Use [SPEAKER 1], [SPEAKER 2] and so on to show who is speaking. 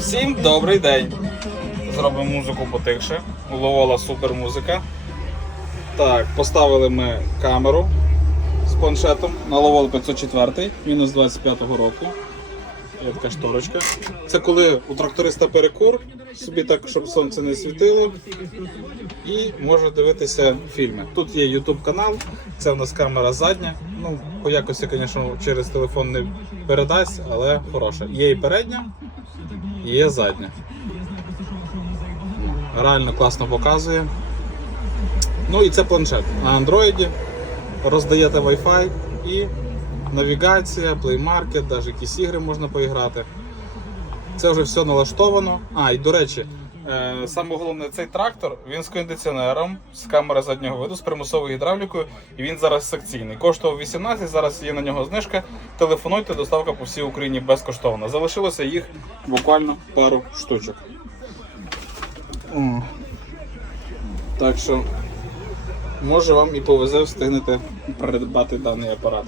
[SPEAKER 1] Всім добрий день. Зробимо музику потихше. Ловола супер музика. Так, поставили ми камеру з планшетом на Ловол 504, мінус 25-го року. Є така шторочка. Це коли у тракториста перекур, собі так, щоб сонце не світило. І може дивитися фільми. Тут є YouTube канал, це в нас камера задня. Ну, по якості, звісно, через телефон не передасть, але хороша. Є і передня, є задня. Реально класно показує. Ну і це планшет. На андроїді роздаєте Wi-Fi і навігація, Market, навіть якісь ігри можна поіграти. Це вже все налаштовано. А, і до речі, саме головне, цей трактор він з кондиціонером, з камери заднього виду, з примусовою гідравлікою, і він зараз секційний. Коштував 18, зараз є на нього знижка. Телефонуйте, доставка по всій Україні безкоштовна. Залишилося їх буквально пару штучок. Так що, може вам і повезе, встигнете придбати даний апарат.